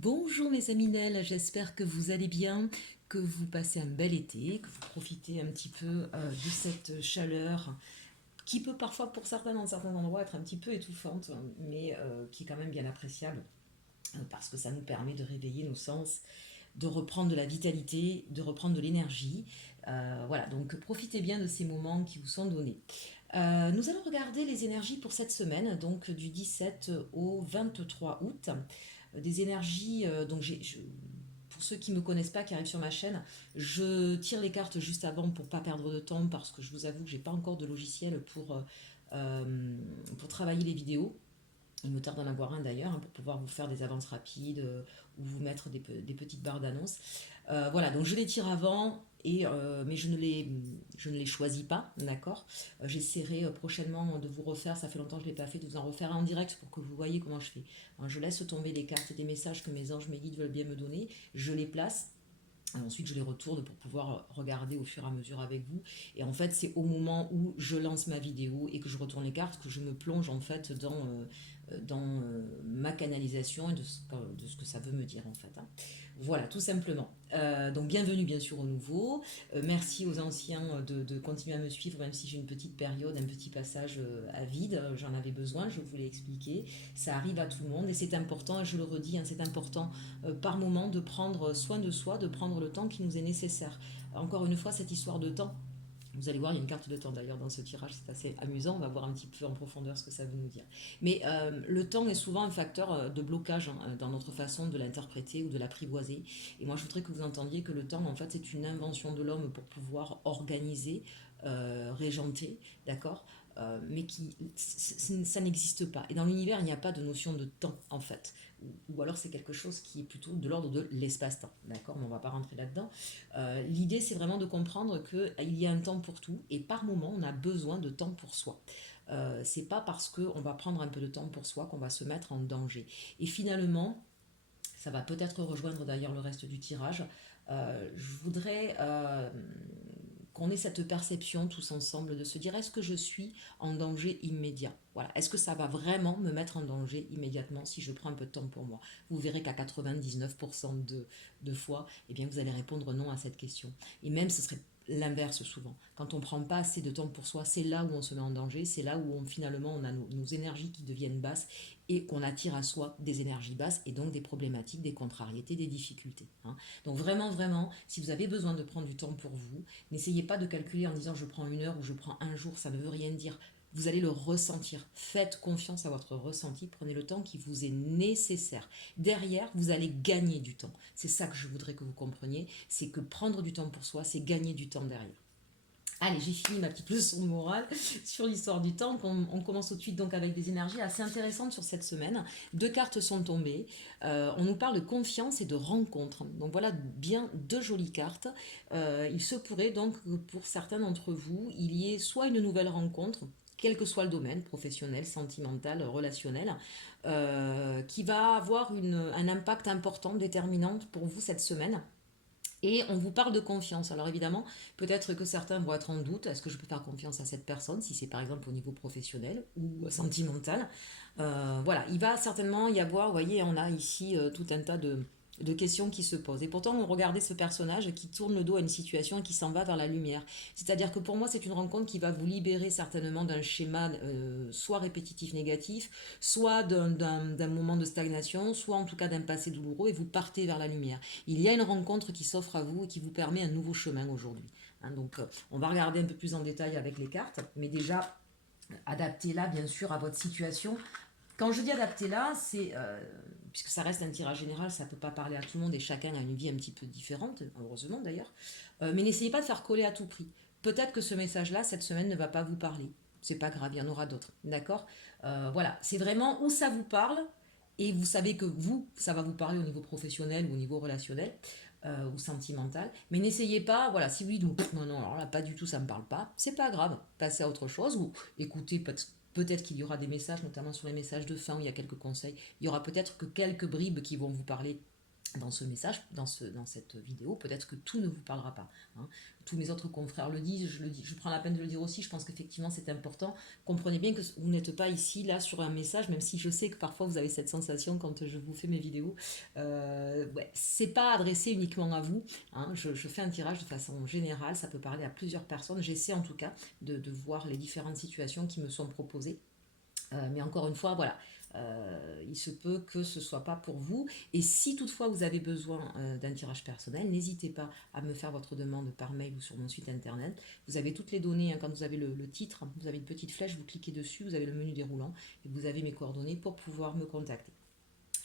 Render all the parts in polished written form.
Bonjour mes amis Nel, j'espère que vous allez bien, que vous passez un bel été, que vous profitez un petit peu de cette chaleur qui peut parfois pour certains dans certains endroits être un petit peu étouffante, mais qui est quand même bien appréciable parce que ça nous permet de réveiller nos sens, de reprendre de la vitalité, de reprendre de l'énergie. Voilà, donc profitez bien de ces moments qui vous sont donnés. Nous allons regarder les énergies pour cette semaine, donc du 17 au 23 août. Des énergies, pour ceux qui ne me connaissent pas, qui arrivent sur ma chaîne, je tire les cartes juste avant pour pas perdre de temps parce que je vous avoue que j'ai pas encore de logiciel pour travailler les vidéos. Il me tarde d'en avoir un d'ailleurs, pour pouvoir vous faire des avances rapides ou vous mettre des petites barres d'annonces. Voilà, donc je les tire avant, mais je ne les choisis pas, d'accord. J'essaierai prochainement de vous refaire, ça fait longtemps que je ne l'ai pas fait, de vous en refaire un en direct pour que vous voyez comment je fais. Alors, je laisse tomber les cartes et des messages que mes anges, mes guides veulent bien me donner, je les place. Et ensuite, je les retourne pour pouvoir regarder au fur et à mesure avec vous. Et en fait, c'est au moment où je lance ma vidéo et que je retourne les cartes que je me plonge en fait dans ma canalisation et de ce que ça veut me dire en fait, hein. Voilà, tout simplement. Donc bienvenue bien sûr aux nouveaux. Merci aux anciens de continuer à me suivre, même si j'ai une petite période, un petit passage à vide. J'en avais besoin, je vous l'ai expliqué. Ça arrive à tout le monde et c'est important, et je le redis, hein, c'est important par moment de prendre soin de soi, de prendre le temps qui nous est nécessaire. Encore une fois, cette histoire de temps, vous allez voir, il y a une carte de temps d'ailleurs dans ce tirage, c'est assez amusant, on va voir un petit peu en profondeur ce que ça veut nous dire. Mais le temps est souvent un facteur de blocage, hein, dans notre façon de l'interpréter ou de l'apprivoiser. Et moi je voudrais que vous entendiez que le temps, en fait, c'est une invention de l'homme pour pouvoir organiser, régenter, d'accord, mais ça n'existe pas. Et dans l'univers, il n'y a pas de notion de temps, en fait. Ou alors c'est quelque chose qui est plutôt de l'ordre de l'espace-temps, d'accord, mais on ne va pas rentrer là-dedans. L'idée, c'est vraiment de comprendre qu'il y a un temps pour tout et par moment, on a besoin de temps pour soi. C'est pas parce qu'on va prendre un peu de temps pour soi qu'on va se mettre en danger. Et finalement, ça va peut-être rejoindre d'ailleurs le reste du tirage. Je voudrais qu'on ait cette perception tous ensemble de se dire est-ce que je suis en danger immédiat. Voilà. Est-ce que ça va vraiment me mettre en danger immédiatement si je prends un peu de temps pour moi. Vous verrez qu'à 99% de fois, eh bien, vous allez répondre non à cette question. Et même ce serait l'inverse souvent. Quand on ne prend pas assez de temps pour soi, c'est là où on se met en danger, c'est là où finalement on a nos énergies qui deviennent basses et qu'on attire à soi des énergies basses et donc des problématiques, des contrariétés, des difficultés, hein. Donc vraiment, vraiment, si vous avez besoin de prendre du temps pour vous, n'essayez pas de calculer en disant je prends une heure ou je prends un jour, ça ne veut rien dire. Vous allez le ressentir. Faites confiance à votre ressenti. Prenez le temps qui vous est nécessaire. Derrière, vous allez gagner du temps. C'est ça que je voudrais que vous compreniez. C'est que prendre du temps pour soi, c'est gagner du temps derrière. Allez, j'ai fini ma petite leçon de morale sur l'histoire du temps. On commence tout de suite donc avec des énergies assez intéressantes sur cette semaine. Deux cartes sont tombées. On nous parle de confiance et de rencontre. Donc voilà bien deux jolies cartes. Il se pourrait donc que pour certains d'entre vous, il y ait soit une nouvelle rencontre, quel que soit le domaine, professionnel, sentimental, relationnel, qui va avoir un impact important, déterminant pour vous cette semaine. Et on vous parle de confiance. Alors évidemment, peut-être que certains vont être en doute. Est-ce que je peux faire confiance à cette personne, si c'est par exemple au niveau professionnel ou sentimental. Voilà, il va certainement y avoir, vous voyez, on a ici tout un tas de questions qui se posent. Et pourtant, on regardait ce personnage qui tourne le dos à une situation et qui s'en va vers la lumière. C'est-à-dire que pour moi, c'est une rencontre qui va vous libérer certainement d'un schéma soit répétitif négatif, soit d'un moment de stagnation, soit en tout cas d'un passé douloureux, et vous partez vers la lumière. Il y a une rencontre qui s'offre à vous et qui vous permet un nouveau chemin aujourd'hui, hein. Donc, on va regarder un peu plus en détail avec les cartes, mais déjà, adaptez-la bien sûr à votre situation. Quand je dis adaptez-la, c'est puisque ça reste un tirage général, ça ne peut pas parler à tout le monde et chacun a une vie un petit peu différente, heureusement d'ailleurs. Mais n'essayez pas de faire coller à tout prix. Peut-être que ce message-là, cette semaine, ne va pas vous parler. C'est pas grave, il y en aura d'autres. D'accord. Voilà, c'est vraiment où ça vous parle et vous savez que vous, ça va vous parler au niveau professionnel ou au niveau relationnel ou sentimental. Mais n'essayez pas, voilà, si vous dites non, non, alors là, pas du tout, ça me parle pas, c'est pas grave, passez à autre chose ou écoutez peut-être qu'il y aura des messages, notamment sur les messages de fin où il y a quelques conseils. Il y aura peut-être que quelques bribes qui vont vous parler dans ce message, dans cette vidéo. Peut-être que tout ne vous parlera pas, hein. Tous mes autres confrères le disent, je prends la peine de le dire aussi. Je pense qu'effectivement c'est important. Comprenez bien que vous n'êtes pas ici, là, sur un message, même si je sais que parfois vous avez cette sensation quand je vous fais mes vidéos. Ouais, c'est pas adressé uniquement à vous, hein. Je fais un tirage de façon générale, ça peut parler à plusieurs personnes. J'essaie en tout cas de voir les différentes situations qui me sont proposées. Mais encore une fois, voilà, il se peut que ce ne soit pas pour vous. Et si toutefois vous avez besoin d'un tirage personnel, n'hésitez pas à me faire votre demande par mail ou sur mon site internet. Vous avez toutes les données, hein, quand vous avez le titre, vous avez une petite flèche, vous cliquez dessus, vous avez le menu déroulant et vous avez mes coordonnées pour pouvoir me contacter.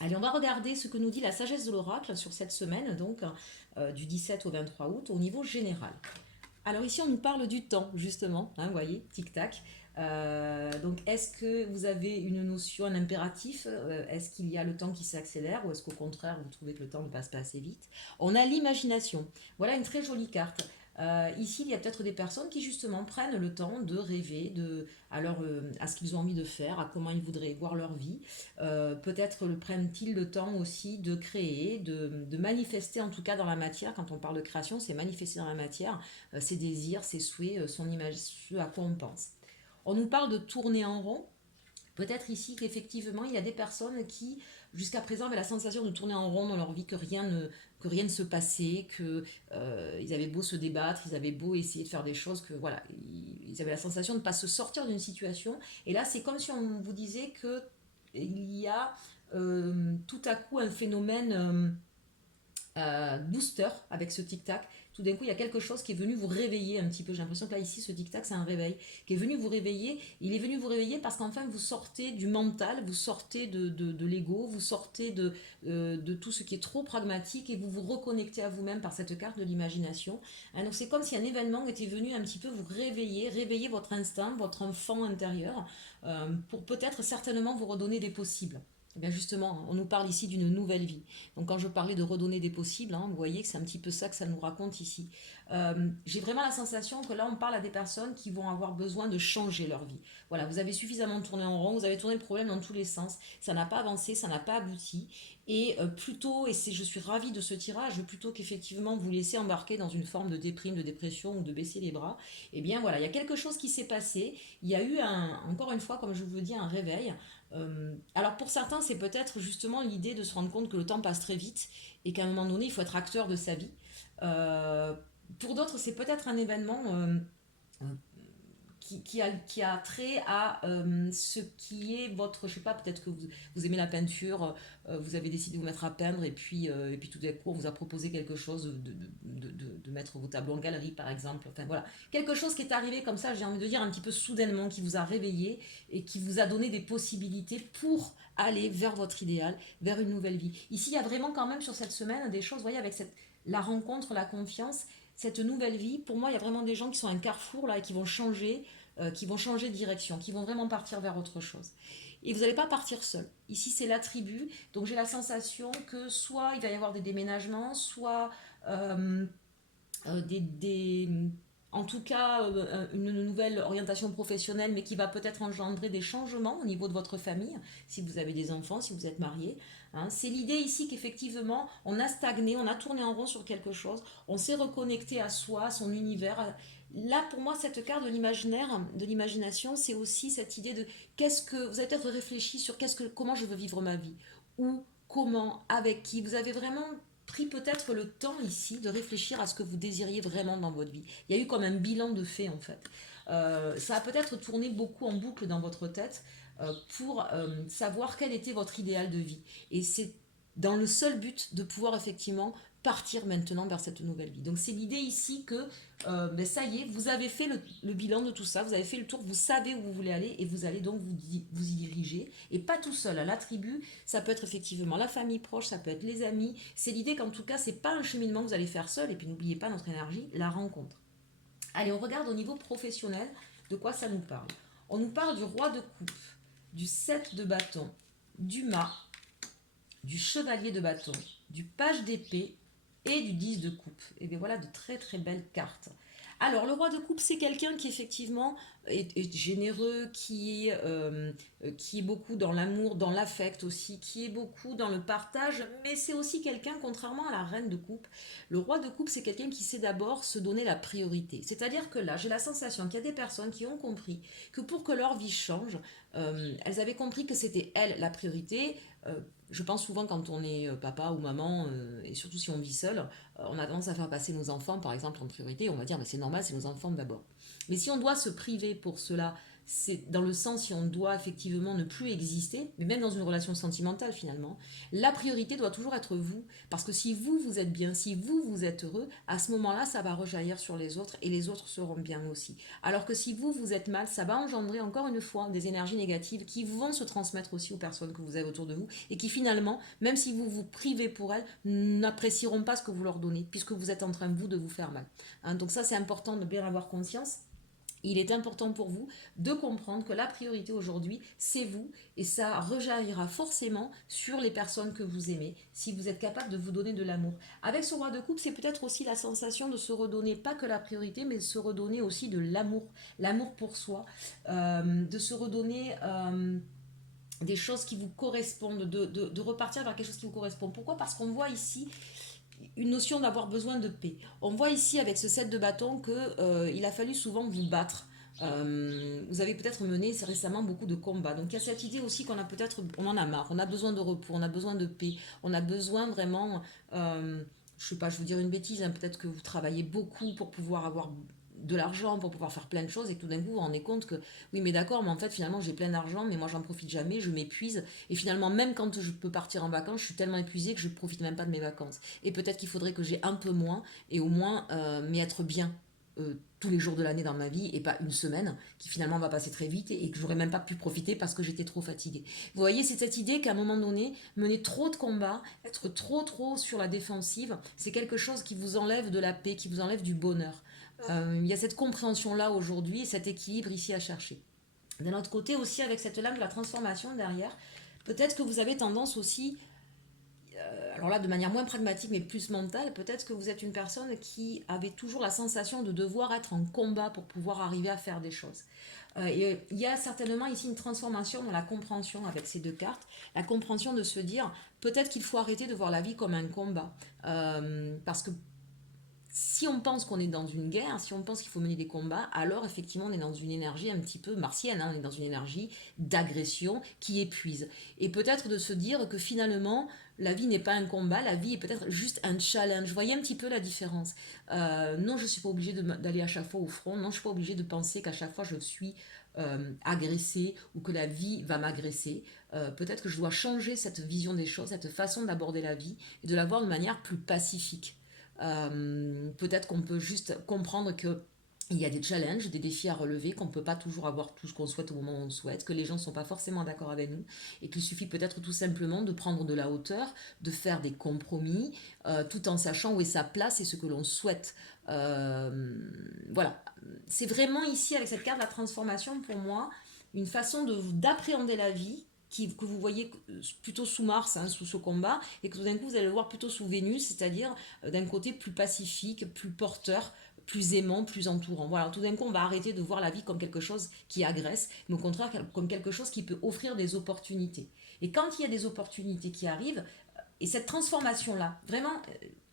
Allez, on va regarder ce que nous dit la sagesse de l'oracle sur cette semaine, donc du 17 au 23 août, au niveau général. Alors ici, on nous parle du temps, justement, hein, vous voyez, tic-tac. Donc, est-ce que vous avez une notion, un impératif? Est-ce qu'il y a le temps qui s'accélère ou est-ce qu'au contraire, vous trouvez que le temps ne passe pas assez vite? On a l'imagination. Voilà une très jolie carte. Ici, il y a peut-être des personnes qui justement prennent le temps de rêver à ce qu'ils ont envie de faire, à comment ils voudraient voir leur vie. Peut-être prennent-ils le temps aussi de créer, de manifester en tout cas dans la matière. Quand on parle de création, c'est manifester dans la matière ses désirs, ses souhaits, son image, ce à quoi on pense. On nous parle de tourner en rond. Peut-être ici qu'effectivement, il y a des personnes qui, jusqu'à présent, avaient la sensation de tourner en rond dans leur vie, que rien ne se passait, que ils avaient beau se débattre, ils avaient beau essayer de faire des choses, que voilà, ils avaient la sensation de ne pas se sortir d'une situation. Et là, c'est comme si on vous disait que il y a tout à coup un phénomène booster avec ce tic-tac. Tout d'un coup, il y a quelque chose qui est venu vous réveiller un petit peu. J'ai l'impression que là, ici, ce tic-tac, c'est un réveil qui est venu vous réveiller. Il est venu vous réveiller parce qu'enfin, vous sortez du mental, vous sortez de l'ego, vous sortez de tout ce qui est trop pragmatique et vous vous reconnectez à vous-même par cette carte de l'imagination. Hein, donc, c'est comme si un événement était venu un petit peu vous réveiller, réveiller votre instinct, votre enfant intérieur, pour peut-être certainement vous redonner des possibles. Eh bien justement, on nous parle ici d'une nouvelle vie. Donc quand je parlais de redonner des possibles, hein, vous voyez que c'est un petit peu ça que ça nous raconte ici. J'ai vraiment la sensation que là on parle à des personnes qui vont avoir besoin de changer leur vie. Voilà, vous avez suffisamment tourné en rond, vous avez tourné le problème dans tous les sens, ça n'a pas avancé, ça n'a pas abouti. Et plutôt, je suis ravie de ce tirage, plutôt qu'effectivement vous laisser embarquer dans une forme de déprime, de dépression ou de baisser les bras, eh bien voilà, il y a quelque chose qui s'est passé, il y a eu encore une fois, comme je vous le dis, un réveil. Alors pour certains, c'est peut-être justement l'idée de se rendre compte que le temps passe très vite et qu'à un moment donné, il faut être acteur de sa vie. Euh, pour d'autres, c'est peut-être un événement euh, qui a trait à ce qui est votre, je sais pas, peut-être que vous aimez la peinture, vous avez décidé de vous mettre à peindre et puis tout d'un coup on vous a proposé quelque chose de mettre vos tableaux en galerie par exemple. Enfin voilà, quelque chose qui est arrivé comme ça, j'ai envie de dire un petit peu soudainement, qui vous a réveillé et qui vous a donné des possibilités pour aller vers votre idéal, vers une nouvelle vie. Ici, il y a vraiment quand même sur cette semaine des choses, vous voyez, avec la rencontre, la confiance, cette nouvelle vie. Pour moi, il y a vraiment des gens qui sont à un carrefour là et qui vont changer de direction, qui vont vraiment partir vers autre chose. Et vous n'allez pas partir seul. Ici, c'est la tribu. Donc, j'ai la sensation que soit il va y avoir des déménagements, soit euh, des, en tout cas, une nouvelle orientation professionnelle, mais qui va peut-être engendrer des changements au niveau de votre famille, si vous avez des enfants, si vous êtes marié. Hein. C'est l'idée ici qu'effectivement, on a stagné, on a tourné en rond sur quelque chose, on s'est reconnecté à soi, à son univers. Là, pour moi, cette carte de l'imaginaire, de l'imagination, c'est aussi cette idée de qu'est-ce que vous avez peut-être réfléchi sur comment je veux vivre ma vie, ou comment, avec qui. Vous avez vraiment pris peut-être le temps ici de réfléchir à ce que vous désiriez vraiment dans votre vie. Il y a eu comme un bilan de fait en fait. Ça a peut-être tourné beaucoup en boucle dans votre tête pour savoir quel était votre idéal de vie. Et c'est dans le seul but de pouvoir effectivement partir maintenant vers cette nouvelle vie. Donc c'est l'idée ici que ça y est, vous avez fait le bilan de tout ça, vous avez fait le tour, vous savez où vous voulez aller et vous allez donc vous y diriger. Et pas tout seul, à la tribu, ça peut être effectivement la famille proche, ça peut être les amis. C'est l'idée qu'en tout cas, c'est pas un cheminement que vous allez faire seul. Et puis n'oubliez pas notre énergie, la rencontre. Allez, on regarde au niveau professionnel de quoi ça nous parle. On nous parle du roi de coupe, du 7 de bâton, du mât, du chevalier de bâton, du page d'épée et du 10 de coupe. Et bien voilà de très très belles cartes. Alors, le roi de coupe, c'est quelqu'un qui effectivement est généreux, qui est beaucoup dans l'amour, dans l'affect aussi, qui est beaucoup dans le partage, mais c'est aussi quelqu'un, contrairement à la reine de coupe, le roi de coupe, c'est quelqu'un qui sait d'abord se donner la priorité. C'est-à-dire que là, j'ai la sensation qu'il y a des personnes qui ont compris que pour que leur vie change, elles avaient compris que c'était elles la priorité. Je pense souvent quand on est papa ou maman, et surtout si on vit seul, on a tendance à faire passer nos enfants, par exemple, en priorité. On va dire, mais c'est normal, c'est nos enfants d'abord. Mais si on doit se priver pour cela, c'est dans le sens si on doit effectivement ne plus exister, mais même dans une relation sentimentale finalement, la priorité doit toujours être vous. Parce que si vous, vous êtes bien, si vous, vous êtes heureux, à ce moment-là, ça va rejaillir sur les autres et les autres seront bien aussi. Alors que si vous, vous êtes mal, ça va engendrer encore une fois des énergies négatives qui vont se transmettre aussi aux personnes que vous avez autour de vous et qui finalement, même si vous vous privez pour elles, n'apprécieront pas ce que vous leur donnez puisque vous êtes en train, vous, de vous faire mal. Hein, donc ça, c'est important de bien avoir conscience. Il est important pour vous de comprendre que la priorité aujourd'hui, c'est vous et ça rejaillira forcément sur les personnes que vous aimez si vous êtes capable de vous donner de l'amour. Avec ce roi de coupe, c'est peut-être aussi la sensation de se redonner pas que la priorité, mais de se redonner aussi de l'amour, l'amour pour soi, de se redonner des choses qui vous correspondent, de repartir vers quelque chose qui vous correspond. Pourquoi? Parce qu'on voit ici une notion d'avoir besoin de paix. On voit ici avec ce set de bâtons que il a fallu souvent vous battre. Vous avez peut-être mené récemment beaucoup de combats. Donc il y a cette idée aussi qu'on a peut-être, on en a marre, on a besoin de repos, on a besoin de paix, on a besoin vraiment, je sais pas, je veux dire une bêtise, hein, peut-être que vous travaillez beaucoup pour pouvoir avoir de l'argent, pour pouvoir faire plein de choses et que tout d'un coup vous vous rendez compte que oui mais d'accord mais en fait finalement j'ai plein d'argent mais moi j'en profite jamais, je m'épuise et finalement même quand je peux partir en vacances je suis tellement épuisée que je profite même pas de mes vacances et peut-être qu'il faudrait que j'ai un peu moins et au moins mais être bien tous les jours de l'année dans ma vie et pas une semaine qui finalement va passer très vite et que j'aurais même pas pu profiter parce que j'étais trop fatiguée. Vous voyez, c'est cette idée qu'à un moment donné, mener trop de combats, être trop sur la défensive, c'est quelque chose qui vous enlève de la paix, qui vous enlève du bonheur. Il y a cette compréhension-là aujourd'hui et cet équilibre ici à chercher. D'un autre côté aussi avec cette lame de la transformation derrière, peut-être que vous avez tendance aussi alors là, de manière moins pragmatique mais plus mentale, peut-être que vous êtes une personne qui avait toujours la sensation de devoir être en combat pour pouvoir arriver à faire des choses. Et il y a certainement ici une transformation dans la compréhension avec ces deux cartes, la compréhension de se dire peut-être qu'il faut arrêter de voir la vie comme un combat. Parce que si on pense qu'on est dans une guerre, si on pense qu'il faut mener des combats, alors effectivement on est dans une énergie un petit peu martienne, hein, on est dans une énergie d'agression qui épuise. Et peut-être de se dire que finalement la vie n'est pas un combat, la vie est peut-être juste un challenge. Vous voyez un petit peu la différence. Non, je ne suis pas obligée d'aller à chaque fois au front, non, je ne suis pas obligée de penser qu'à chaque fois je suis agressée ou que la vie va m'agresser. Peut-être que je dois changer cette vision des choses, cette façon d'aborder la vie et de la voir de manière plus pacifique. Peut-être qu'on peut juste comprendre que il y a des challenges, des défis à relever, qu'on ne peut pas toujours avoir tout ce qu'on souhaite au moment où on souhaite, que les gens ne sont pas forcément d'accord avec nous, et qu'il suffit peut-être tout simplement de prendre de la hauteur, de faire des compromis, tout en sachant où est sa place et ce que l'on souhaite. Voilà. C'est vraiment ici, avec cette carte de la transformation, pour moi, une façon d'appréhender la vie que vous voyez plutôt sous Mars, hein, sous ce combat, et que tout d'un coup vous allez le voir plutôt sous Vénus, c'est-à-dire d'un côté plus pacifique, plus porteur, plus aimant, plus entourant. Voilà, tout d'un coup on va arrêter de voir la vie comme quelque chose qui agresse, mais au contraire comme quelque chose qui peut offrir des opportunités. Et quand il y a des opportunités qui arrivent, et cette transformation-là, vraiment,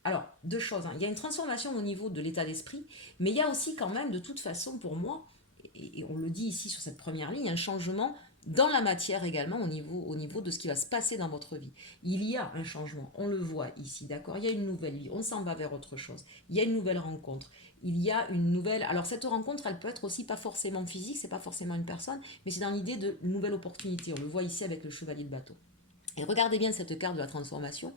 alors deux choses, hein. Il y a une transformation au niveau de l'état d'esprit, mais il y a aussi quand même de toute façon pour moi, et on le dit ici sur cette première ligne, un changement dans la matière également au niveau de ce qui va se passer dans votre vie. Il y a un changement, on le voit ici, d'accord. Il y a une nouvelle vie, on s'en va vers autre chose. Il y a une nouvelle rencontre. Il y a une nouvelle... Alors cette rencontre, elle peut être aussi pas forcément physique, c'est pas forcément une personne, mais c'est dans l'idée de nouvelle opportunité. On le voit ici avec le chevalier de bateau. Et regardez bien cette carte de la transformation.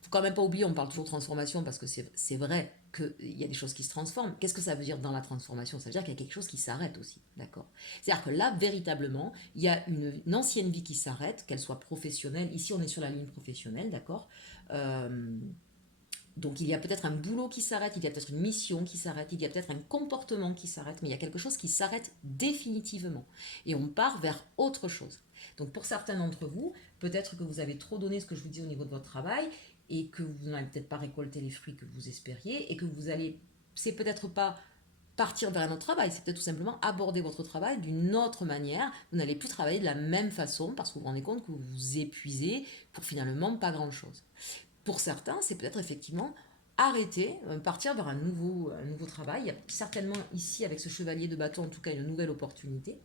Faut quand même pas oublier, on parle toujours de transformation parce que c'est vrai qu'il y a des choses qui se transforment. Qu'est-ce que ça veut dire dans la transformation? Ça veut dire qu'il y a quelque chose qui s'arrête aussi, d'accord? C'est-à-dire que là, véritablement, il y a une ancienne vie qui s'arrête, qu'elle soit professionnelle. Ici, on est sur la ligne professionnelle, d'accord? Donc il y a peut-être un boulot qui s'arrête, il y a peut-être une mission qui s'arrête, il y a peut-être un comportement qui s'arrête, mais il y a quelque chose qui s'arrête définitivement. Et on part vers autre chose. Donc pour certains d'entre vous, peut-être que vous avez trop donné ce que je vous dis au niveau de votre travail et que vous n'avez peut-être pas récolté les fruits que vous espériez et que vous allez... C'est peut-être pas partir vers un autre travail, c'est peut-être tout simplement aborder votre travail d'une autre manière. Vous n'allez plus travailler de la même façon parce que vous vous rendez compte que vous vous épuisez pour finalement pas grand-chose. Pour certains, c'est peut-être effectivement arrêter, partir vers un nouveau travail. Il y a certainement ici, avec ce chevalier de bâton, en tout cas, une nouvelle opportunité.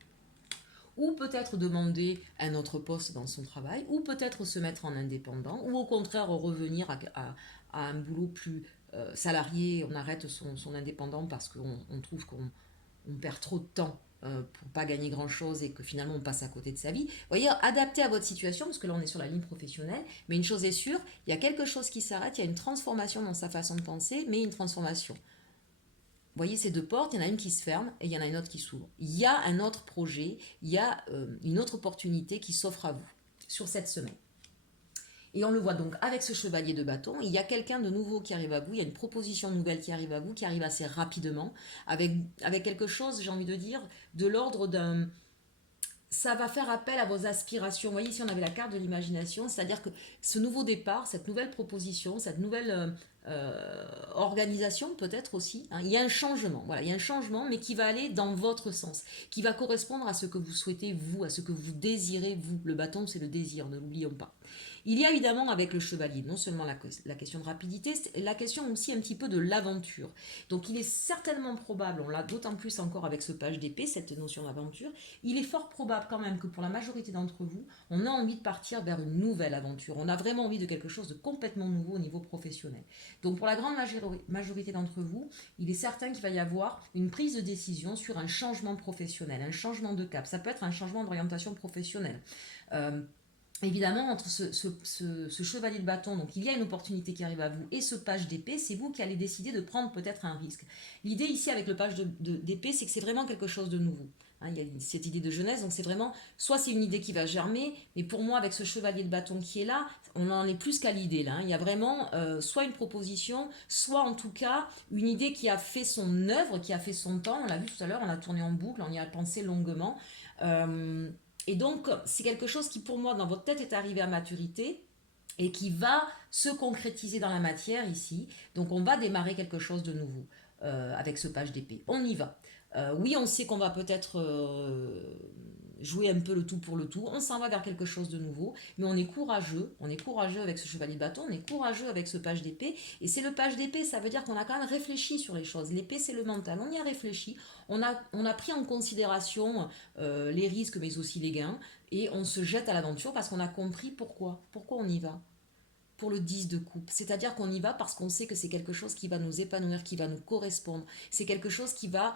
Ou peut-être demander un autre poste dans son travail, ou peut-être se mettre en indépendant, ou au contraire revenir à un boulot plus salarié, on arrête son indépendant parce qu'on trouve qu'on perd trop de temps pour pas gagner grand chose et que finalement on passe à côté de sa vie. Vous voyez, adapté à votre situation, parce que là on est sur la ligne professionnelle, mais une chose est sûre, il y a quelque chose qui s'arrête, il y a une transformation dans sa façon de penser, mais une transformation. Vous voyez ces deux portes, il y en a une qui se ferme et il y en a une autre qui s'ouvre. Il y a un autre projet, il y a une autre opportunité qui s'offre à vous sur cette semaine. Et on le voit donc avec ce chevalier de bâton, il y a quelqu'un de nouveau qui arrive à vous, il y a une proposition nouvelle qui arrive à vous, qui arrive assez rapidement, avec quelque chose, j'ai envie de dire, de l'ordre d'un... Ça va faire appel à vos aspirations. Vous voyez, ici on avait la carte de l'imagination, c'est-à-dire que ce nouveau départ, cette nouvelle proposition, cette nouvelle organisation peut-être aussi, hein, il y a un changement, voilà, il y a un changement, mais qui va aller dans votre sens, qui va correspondre à ce que vous souhaitez vous, à ce que vous désirez vous. Le bâton, c'est le désir, ne l'oublions pas. Il y a évidemment avec le chevalier non seulement la question de rapidité, la question aussi un petit peu de l'aventure. Donc il est certainement probable, on l'a d'autant plus encore avec ce page d'épée, cette notion d'aventure, il est fort probable quand même que pour la majorité d'entre vous, on a envie de partir vers une nouvelle aventure. On a vraiment envie de quelque chose de complètement nouveau au niveau professionnel. Donc pour la grande majorité d'entre vous, il est certain qu'il va y avoir une prise de décision sur un changement professionnel, un changement de cap. Ça peut être un changement d'orientation professionnelle. Évidemment, entre ce chevalier de bâton, donc il y a une opportunité qui arrive à vous, et ce page d'épée, c'est vous qui allez décider de prendre peut-être un risque. L'idée ici avec le page d'épée, c'est que c'est vraiment quelque chose de nouveau. Hein, il y a cette idée de jeunesse, donc c'est vraiment, soit c'est une idée qui va germer, mais pour moi, avec ce chevalier de bâton qui est là, on en est plus qu'à l'idée. Là, hein. Il y a vraiment soit une proposition, soit en tout cas une idée qui a fait son œuvre, qui a fait son temps. On l'a vu tout à l'heure, on a tourné en boucle, on y a pensé longuement. Et donc, c'est quelque chose qui, pour moi, dans votre tête, est arrivé à maturité et qui va se concrétiser dans la matière ici. Donc, on va démarrer quelque chose de nouveau avec ce page d'épée. On y va. Oui, on sait qu'on va peut-être jouer un peu le tout pour le tout. On s'en va vers quelque chose de nouveau, mais on est courageux. On est courageux avec ce chevalier de bâton, on est courageux avec ce page d'épée. Et c'est le page d'épée, ça veut dire qu'on a quand même réfléchi sur les choses. L'épée, c'est le mental. On y a réfléchi. On a pris en considération les risques, mais aussi les gains. Et on se jette à l'aventure parce qu'on a compris pourquoi. Pourquoi on y va pour le 10 de coupe. C'est-à-dire qu'on y va parce qu'on sait que c'est quelque chose qui va nous épanouir, qui va nous correspondre. C'est quelque chose qui va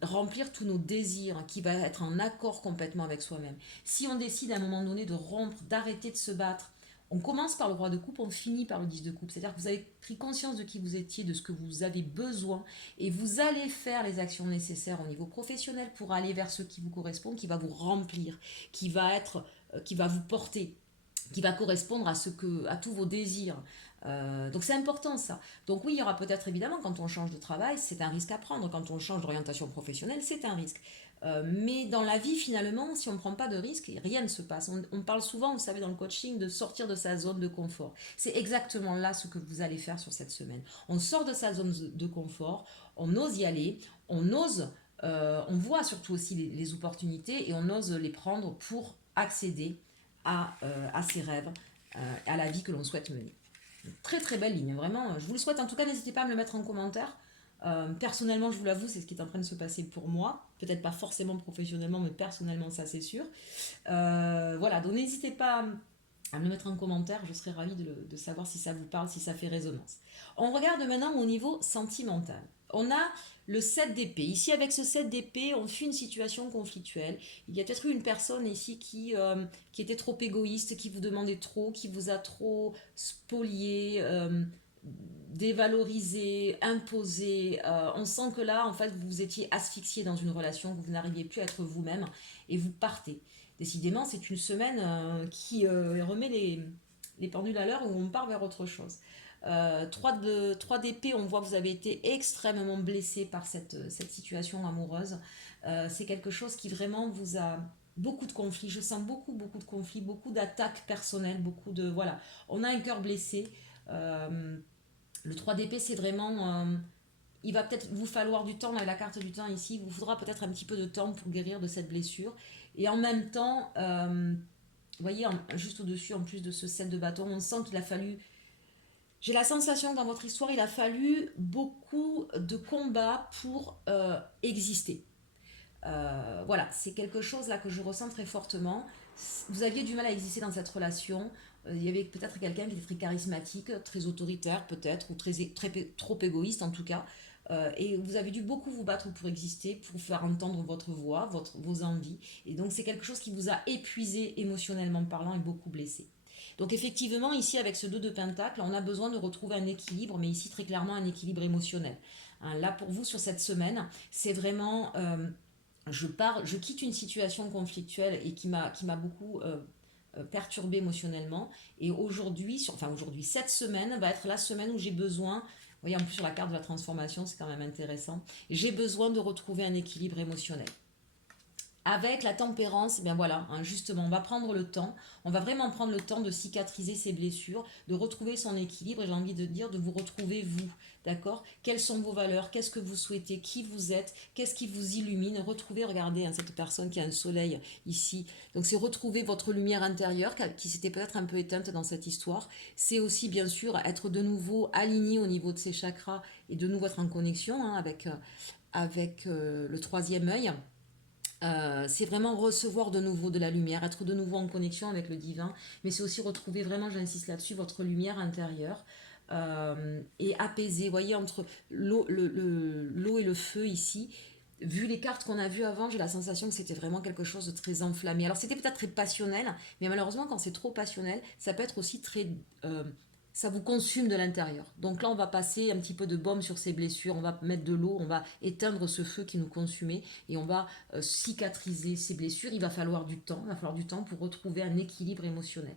remplir tous nos désirs, qui va être en accord complètement avec soi-même. Si on décide à un moment donné de rompre, d'arrêter de se battre, on commence par le roi de coupe, on finit par le 10 de coupe. C'est-à-dire que vous avez pris conscience de qui vous étiez, de ce que vous avez besoin, et vous allez faire les actions nécessaires au niveau professionnel pour aller vers ce qui vous correspond, qui va vous remplir, qui va vous porter, qui va correspondre à tous vos désirs. Donc c'est important ça. Donc oui, il y aura peut-être évidemment quand on change de travail, c'est un risque à prendre. Quand on change d'orientation professionnelle, c'est un risque. Mais dans la vie, finalement, si on ne prend pas de risque, rien ne se passe. On parle souvent, vous savez, dans le coaching, de sortir de sa zone de confort. C'est exactement là ce que vous allez faire sur cette semaine. On sort de sa zone de confort, on ose y aller, on voit surtout aussi les opportunités et on ose les prendre pour accéder à ses rêves, à la vie que l'on souhaite mener. Très très belle ligne, vraiment. Je vous le souhaite. En tout cas, n'hésitez pas à me le mettre en commentaire. Personnellement, je vous l'avoue, c'est ce qui est en train de se passer pour moi. Peut-être pas forcément professionnellement, mais personnellement, ça c'est sûr. Voilà, donc n'hésitez pas à me le mettre en commentaire. Je serais ravie de savoir si ça vous parle, si ça fait résonance. On regarde maintenant au niveau sentimental. On a le 7 d'épée. Ici, avec ce 7 d'épée, on fuit une situation conflictuelle. Il y a peut-être eu une personne ici qui était trop égoïste, qui vous demandait trop, qui vous a trop spolié, dévalorisé, imposé. On sent que là, en fait, vous étiez asphyxié dans une relation, que vous n'arriviez plus à être vous-même et vous partez. Décidément, c'est une semaine qui remet les pendules à l'heure où on part vers autre chose. 3 d'épée, on voit que vous avez été extrêmement blessé par cette situation amoureuse. C'est quelque chose qui vraiment vous a... Beaucoup de conflits, je sens beaucoup de conflits, beaucoup d'attaques personnelles, beaucoup de... Voilà, on a un cœur blessé. Le 3 d'épée, c'est vraiment il va peut-être vous falloir du temps, là, la carte du temps ici, il vous faudra peut-être un petit peu de temps pour guérir de cette blessure. Et en même temps, vous voyez, juste au-dessus, en plus de ce 7 de bâton, on sent qu'il a fallu... J'ai la sensation que dans votre histoire, il a fallu beaucoup de combats pour exister. Voilà, c'est quelque chose là que je ressens très fortement. Vous aviez du mal à exister dans cette relation. Il y avait peut-être quelqu'un qui était très charismatique, très autoritaire peut-être, ou trop égoïste en tout cas. Et vous avez dû beaucoup vous battre pour exister, pour faire entendre votre voix, vos envies. Et donc c'est quelque chose qui vous a épuisé émotionnellement parlant et beaucoup blessé. Donc effectivement, ici avec ce 2 de Pentacle, on a besoin de retrouver un équilibre, mais ici très clairement un équilibre émotionnel. Hein, là pour vous sur cette semaine, c'est vraiment je quitte une situation conflictuelle et qui m'a beaucoup perturbée émotionnellement. Et aujourd'hui, cette semaine va être la semaine où j'ai besoin, vous voyez en plus sur la carte de la transformation, c'est quand même intéressant, j'ai besoin de retrouver un équilibre émotionnel. Avec la tempérance, eh bien voilà, hein, justement, on va prendre le temps, on va vraiment prendre le temps de cicatriser ses blessures, de retrouver son équilibre, et j'ai envie de dire de vous retrouver vous, d'accord? Quelles sont vos valeurs? Qu'est-ce que vous souhaitez? Qui vous êtes? Qu'est-ce qui vous illumine? Retrouvez, regardez, hein, cette personne qui a un soleil ici. Donc c'est retrouver votre lumière intérieure qui s'était peut-être un peu éteinte dans cette histoire. C'est aussi bien sûr être de nouveau aligné au niveau de ses chakras et de nouveau être en connexion hein, avec le troisième œil. C'est vraiment recevoir de nouveau de la lumière, être de nouveau en connexion avec le divin, mais c'est aussi retrouver vraiment, j'insiste là-dessus, votre lumière intérieure et apaiser. Vous voyez, entre l'eau et le feu ici, vu les cartes qu'on a vues avant, j'ai la sensation que c'était vraiment quelque chose de très enflammé. Alors c'était peut-être très passionnel, mais malheureusement quand c'est trop passionnel, ça peut être aussi très... ça vous consume de l'intérieur. Donc là, on va passer un petit peu de baume sur ces blessures, on va mettre de l'eau, on va éteindre ce feu qui nous consumait et on va cicatriser ces blessures. Il va falloir du temps pour retrouver un équilibre émotionnel.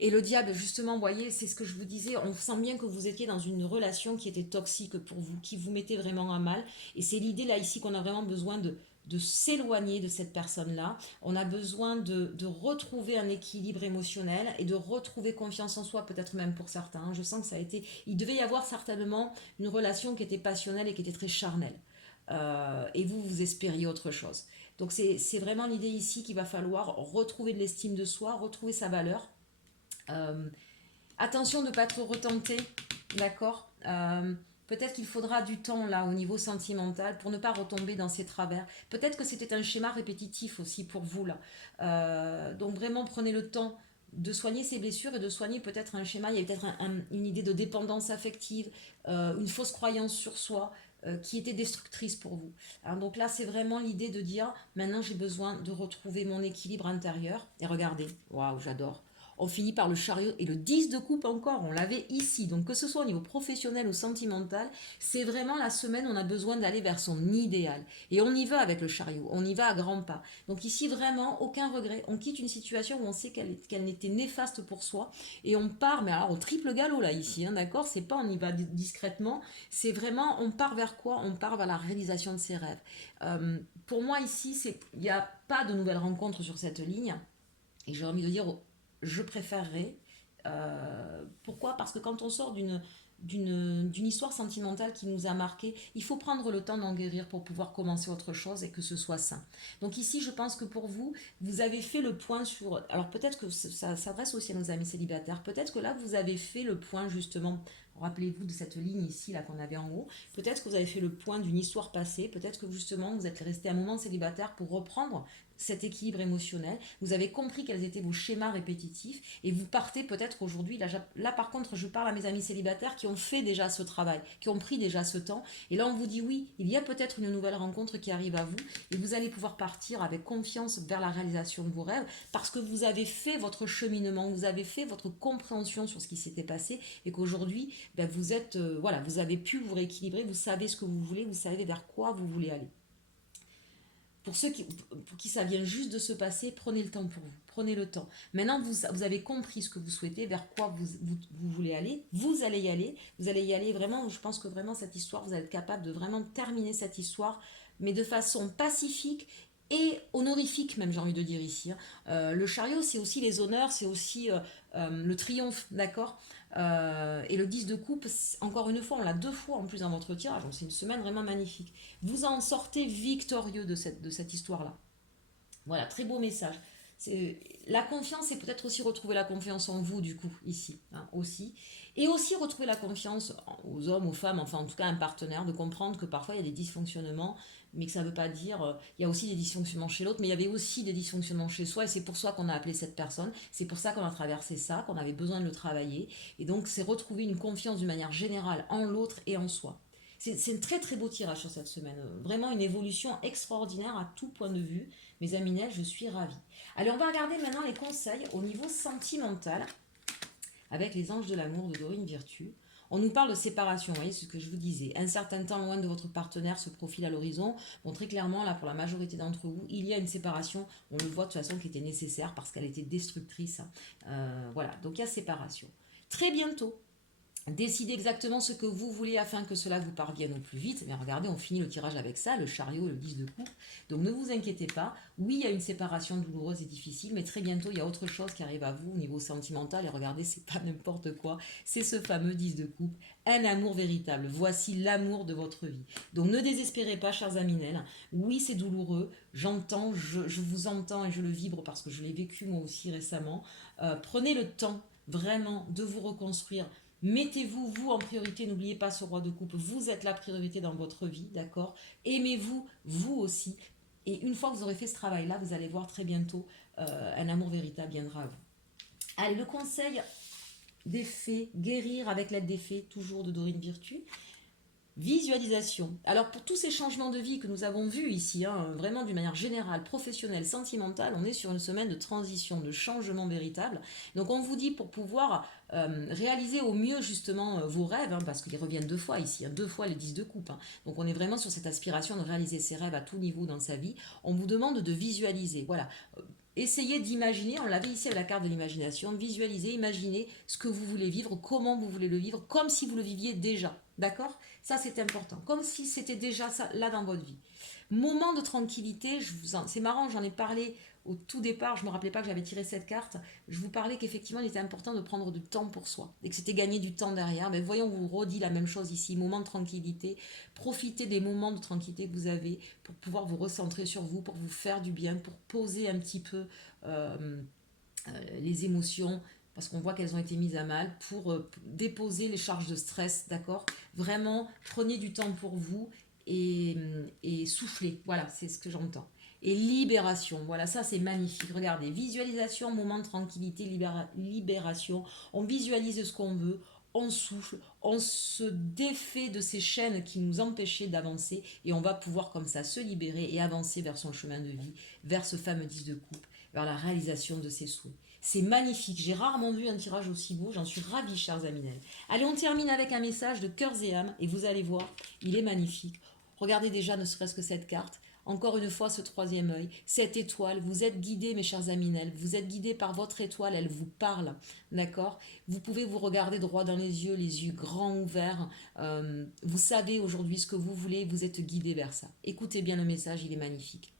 Et le diable, justement, vous voyez, c'est ce que je vous disais, on sent bien que vous étiez dans une relation qui était toxique pour vous, qui vous mettait vraiment à mal. Et c'est l'idée là ici qu'on a vraiment besoin de s'éloigner de cette personne-là. On a besoin de retrouver un équilibre émotionnel et de retrouver confiance en soi, peut-être même pour certains. Je sens que ça a été... Il devait y avoir certainement une relation qui était passionnelle et qui était très charnelle. Et vous, vous espériez autre chose. Donc c'est vraiment l'idée ici qu'il va falloir retrouver de l'estime de soi, retrouver sa valeur. Euh, Attention de ne pas trop retenter, d'accord. Peut-être qu'il faudra du temps là au niveau sentimental pour ne pas retomber dans ces travers. Peut-être que c'était un schéma répétitif aussi pour vous là. Donc vraiment prenez le temps de soigner ces blessures et de soigner peut-être un schéma. Il y a peut-être une idée de dépendance affective, une fausse croyance sur soi qui était destructrice pour vous. Hein, donc là, c'est vraiment l'idée de dire maintenant j'ai besoin de retrouver mon équilibre intérieur. Et regardez, waouh, j'adore. On finit par le chariot et le 10 de coupe encore, on l'avait ici. Donc que ce soit au niveau professionnel ou sentimental, c'est vraiment la semaine où on a besoin d'aller vers son idéal. Et on y va avec le chariot, on y va à grands pas. Donc ici vraiment, aucun regret. On quitte une situation où on sait qu'elle était néfaste pour soi et on part, mais alors au triple galop là ici, hein, d'accord. C'est pas on y va discrètement, c'est vraiment on part vers quoi? On part vers la réalisation de ses rêves. Pour moi ici, il n'y a pas de nouvelles rencontres sur cette ligne. Et j'ai envie de dire, je préférerais. Pourquoi? Parce que quand on sort d'une histoire sentimentale qui nous a marqué, il faut prendre le temps d'en guérir pour pouvoir commencer autre chose et que ce soit sain. Donc ici, je pense que pour vous, vous avez fait le point sur... Alors peut-être que ça s'adresse aussi à nos amis célibataires, peut-être que là, vous avez fait le point justement, rappelez-vous de cette ligne ici, là qu'on avait en haut, peut-être que vous avez fait le point d'une histoire passée, peut-être que justement, vous êtes resté un moment célibataire pour reprendre cet équilibre émotionnel, vous avez compris quels étaient vos schémas répétitifs et vous partez peut-être aujourd'hui, là par contre je parle à mes amis célibataires qui ont fait déjà ce travail, qui ont pris déjà ce temps et là on vous dit oui, il y a peut-être une nouvelle rencontre qui arrive à vous et vous allez pouvoir partir avec confiance vers la réalisation de vos rêves parce que vous avez fait votre cheminement, vous avez fait votre compréhension sur ce qui s'était passé et qu'aujourd'hui ben, vous êtes, voilà, vous avez pu vous rééquilibrer, vous savez ce que vous voulez, vous savez vers quoi vous voulez aller. Pour ceux pour qui ça vient juste de se passer, prenez le temps pour vous. Prenez le temps. Maintenant, vous avez compris ce que vous souhaitez, vers quoi vous voulez aller. Vous allez y aller. Vous allez y aller vraiment. Je pense que vraiment, cette histoire, vous allez être capable de vraiment terminer cette histoire, mais de façon pacifique et honorifique, même, j'ai envie de dire ici. Le chariot, c'est aussi les honneurs, c'est aussi le triomphe, d'accord. Et le 10 de coupe, encore une fois, on l'a 2 fois en plus dans votre tirage, donc c'est une semaine vraiment magnifique. Vous en sortez victorieux de cette histoire-là. Voilà, très beau message. La confiance, c'est peut-être aussi retrouver la confiance en vous, du coup, ici, hein, aussi. Et aussi retrouver la confiance aux hommes, aux femmes, enfin en tout cas un partenaire, de comprendre que parfois il y a des dysfonctionnements, mais que ça ne veut pas dire... il y a aussi des dysfonctionnements chez l'autre, mais il y avait aussi des dysfonctionnements chez soi, et c'est pour ça qu'on a appelé cette personne, c'est pour ça qu'on a traversé ça, qu'on avait besoin de le travailler. Et donc c'est retrouver une confiance d'une manière générale en l'autre et en soi. C'est un très très beau tirage sur cette semaine. Vraiment une évolution extraordinaire à tout point de vue. Mes Aminelles, je suis ravie. Allez, on va regarder maintenant les conseils au niveau sentimental avec les anges de l'amour de Dorine Virtue. On nous parle de séparation, vous voyez ce que je vous disais. Un certain temps loin de votre partenaire se profile à l'horizon. Bon, très clairement, là, pour la majorité d'entre vous, il y a une séparation. On le voit de toute façon qui était nécessaire parce qu'elle était destructrice. Voilà, donc il y a séparation. Très bientôt, décidez exactement ce que vous voulez afin que cela vous parvienne au plus vite. Mais regardez, on finit le tirage avec ça, le chariot, le 10 de coupe. Donc ne vous inquiétez pas. Oui, il y a une séparation douloureuse et difficile, mais très bientôt, il y a autre chose qui arrive à vous au niveau sentimental. Et regardez, c'est pas n'importe quoi. C'est ce fameux 10 de coupe. Un amour véritable. Voici l'amour de votre vie. Donc ne désespérez pas, chers Aminel. Oui, c'est douloureux. J'entends, je vous entends et je le vibre parce que je l'ai vécu moi aussi récemment. Prenez le temps vraiment de vous reconstruire. Mettez-vous, vous, en priorité. N'oubliez pas ce roi de coupe. Vous êtes la priorité dans votre vie, d'accord. Aimez-vous, vous aussi. Et une fois que vous aurez fait ce travail-là, vous allez voir très bientôt un amour véritable viendra à vous. Allez, le conseil des fées, guérir avec l'aide des fées, toujours de Dorine Virtue. Visualisation. Alors pour tous ces changements de vie que nous avons vus ici, hein, vraiment d'une manière générale, professionnelle, sentimentale, on est sur une semaine de transition, de changement véritable. Donc on vous dit pour pouvoir réaliser au mieux justement vos rêves, hein, parce qu'ils reviennent 2 fois ici, hein, 2 fois les 10 de coupe. Hein. Donc on est vraiment sur cette aspiration de réaliser ses rêves à tout niveau dans sa vie. On vous demande de visualiser. Voilà. Essayez d'imaginer, on l'avait ici avec la carte de l'imagination, visualisez, imaginez ce que vous voulez vivre, comment vous voulez le vivre, comme si vous le viviez déjà. D'accord. Ça, c'est important. Comme si c'était déjà ça, là dans votre vie. Moment de tranquillité, c'est marrant, j'en ai parlé au tout départ, je ne me rappelais pas que j'avais tiré cette carte. Je vous parlais qu'effectivement, il était important de prendre du temps pour soi et que c'était gagner du temps derrière. Mais voyons, on vous redit la même chose ici. Moment de tranquillité. Profitez des moments de tranquillité que vous avez pour pouvoir vous recentrer sur vous, pour vous faire du bien, pour poser un petit peu les émotions, parce qu'on voit qu'elles ont été mises à mal, pour déposer les charges de stress, d'accord. Vraiment, prenez du temps pour vous et soufflez, voilà, c'est ce que j'entends. Et libération, voilà, ça c'est magnifique. Regardez, visualisation, moment de tranquillité, libération. On visualise ce qu'on veut, on souffle, on se défait de ces chaînes qui nous empêchaient d'avancer et on va pouvoir comme ça se libérer et avancer vers son chemin de vie, vers ce fameux 10 de coupe, vers la réalisation de ses souhaits. C'est magnifique, j'ai rarement vu un tirage aussi beau, j'en suis ravie, chers Aminel. Allez, on termine avec un message de cœurs et âmes, et vous allez voir, il est magnifique. Regardez déjà ne serait-ce que cette carte, encore une fois ce troisième œil, cette étoile, vous êtes guidés mes chers Aminel, vous êtes guidés par votre étoile, elle vous parle, d'accord. Vous pouvez vous regarder droit dans les yeux grands ouverts, vous savez aujourd'hui ce que vous voulez, vous êtes guidés vers ça. Écoutez bien le message, il est magnifique.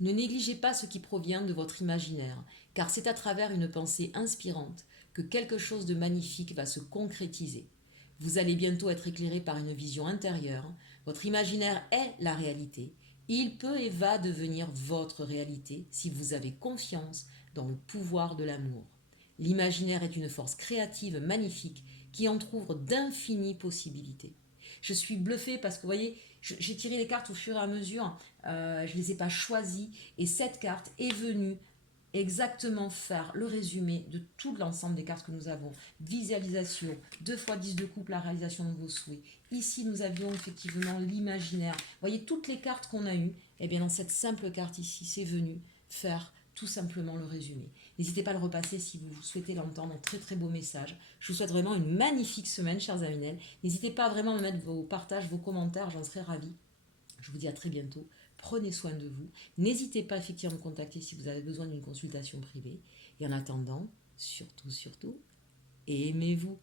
Ne négligez pas ce qui provient de votre imaginaire, car c'est à travers une pensée inspirante que quelque chose de magnifique va se concrétiser. Vous allez bientôt être éclairé par une vision intérieure. Votre imaginaire est la réalité. Il peut et va devenir votre réalité si vous avez confiance dans le pouvoir de l'amour. L'imaginaire est une force créative magnifique qui entr'ouvre d'infinies possibilités. Je suis bluffée parce que, vous voyez, j'ai tiré les cartes au fur et à mesure, je ne les ai pas choisies, et cette carte est venue exactement faire le résumé de tout l'ensemble des cartes que nous avons. Visualisation, 2 x 10 de coupe, la réalisation de vos souhaits. Ici, nous avions effectivement l'imaginaire. Vous voyez, toutes les cartes qu'on a eues, et bien dans cette simple carte ici, c'est venu faire tout simplement le résumé. N'hésitez pas à le repasser si vous souhaitez l'entendre, un très très beau message. Je vous souhaite vraiment une magnifique semaine, chers Aminel. N'hésitez pas vraiment à me mettre vos partages, vos commentaires, j'en serai ravie. Je vous dis à très bientôt. Prenez soin de vous. N'hésitez pas effectivement à me contacter si vous avez besoin d'une consultation privée. Et en attendant, surtout, aimez-vous.